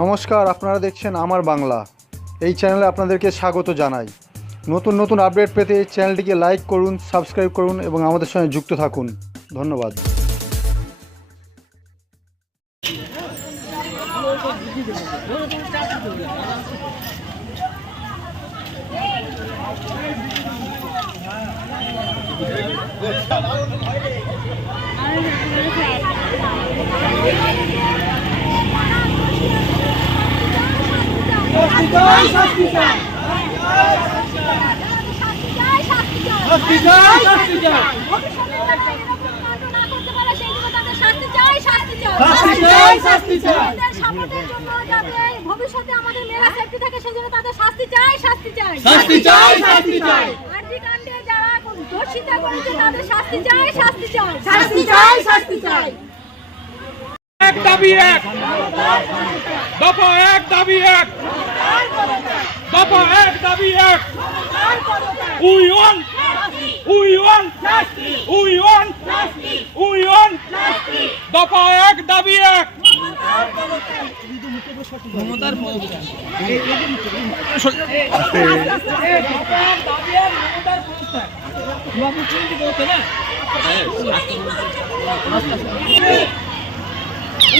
নমস্কার, আপনারা দেখছেন আমার বাংলা। এই চ্যানেলে আপনাদেরকে স্বাগত জানাই। নতুন নতুন আপডেট পেতে এই চ্যানেলটিকে লাইক করুন, সাবস্ক্রাইব করুন এবং আমাদের সঙ্গে যুক্ত থাকুন। ধন্যবাদ। ভবিষ্যতে আমাদের মেয়েরা সেফটি থাকে সেই জন্য তাদের শাস্তি চাই শাস্তি চাই শাস্তি চাই শাস্তি চাই যারা দোষিতা করেছে তাদের শাস্তি চাই শাস্তি চাই শাস্তি চাই। শাস্তি চাই। এক দাবি এক। দফা এক দাবি এক। দফা এক দাবি এক। We want. We want. We want. We want. দফা এক দাবি এক।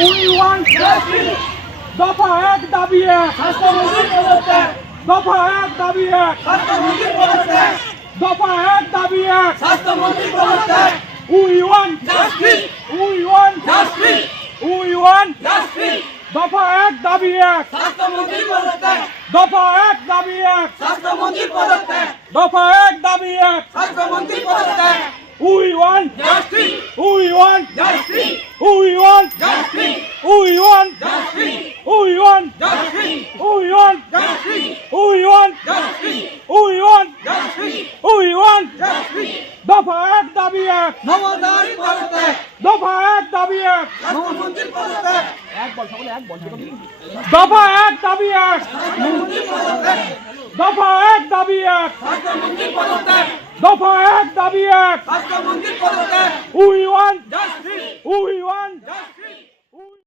উই ওয়ান দফা এক দাবি এক দফা এক দাবি এক দফা এক দাবি এক we want we want we want দফা এক দাবি এক দফা এক দাবি এক দফা এক দাবি এক Who you want? That's free. Who you want? That's free. Who you want? That's free. Who you want? That's free. Who you want? That's free. দফা এক দাবি এক নবদারি পদত্যাগ দফা এক দাবি এক মুখ্যমন্ত্রী পদত্যাগ এক বল সকলে এক বল দফা এক দাবি এক মুখ্যমন্ত্রী পদত্যাগ দফা এক দাবি এক মুখ্যমন্ত্রী পদত্যাগ দফা এক দাবি এক মুখ্যমন্ত্রী পদত্যাগ উই